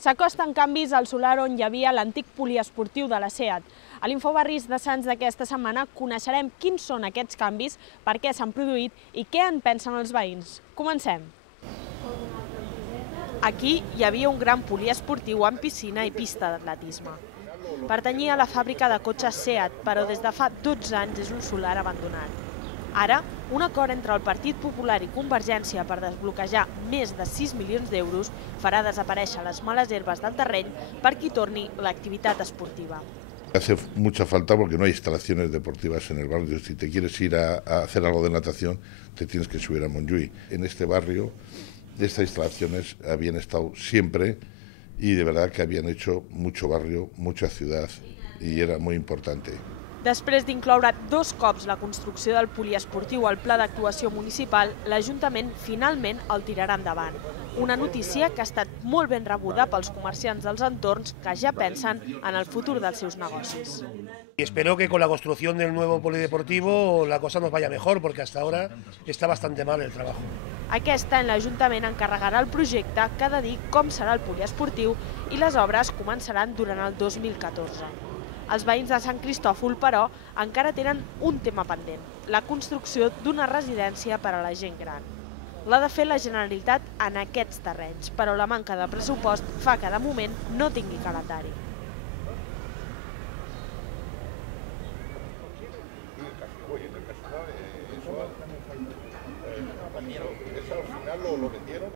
S'acosten canvis al solar on hi havia l'antic poliesportiu de la SEAT. A l'Infobarris de Sants d'aquesta setmana coneixerem quins són aquests canvis, per què s'han produït i què en pensen els veïns. Comencem. Aquí hi havia un gran poliesportiu amb piscina i pista d'atletisme. Pertanyia a la fàbrica de cotxes SEAT, però des de fa 12 anys és un solar abandonat. Ara, un acord entre el Partit Popular i Convergència per desbloquejar més de 6 milions d'euros farà desaparèixer les males herbes del terreny perquè hi torni l'activitat esportiva. Hace mucha falta porque no hay instalaciones deportivas en el barrio. Si te quieres ir a hacer algo de natación, te tienes que subir a Montjuïc. En este barrio, estas instalaciones habían estado siempre y de verdad que habían hecho mucho barrio, mucha ciudad y era muy importante. Després d'incloure 2 cops la construcció del poliesportiu al pla d'actuació municipal, l'Ajuntament finalment el tirarà endavant. Una notícia que ha estat molt ben rebuda pels comerciants dels entorns que ja pensen en el futur dels seus negocis. Y espero que con la construcción del nuevo polideportivo la cosa nos vaya mejor, porque hasta ahora está bastante mal el trabajo. Aquest any l'Ajuntament encarregarà el projecte que ha de dir com serà el poliesportiu i les obres començaran durant el 2014. Els veïns de Sant Cristòfol, però, encara tenen un tema pendent, la construcció d'una residència per a la gent gran. L'ha de fer la Generalitat en aquests terrenys, però la manca de pressupost fa que de moment no tingui calendari.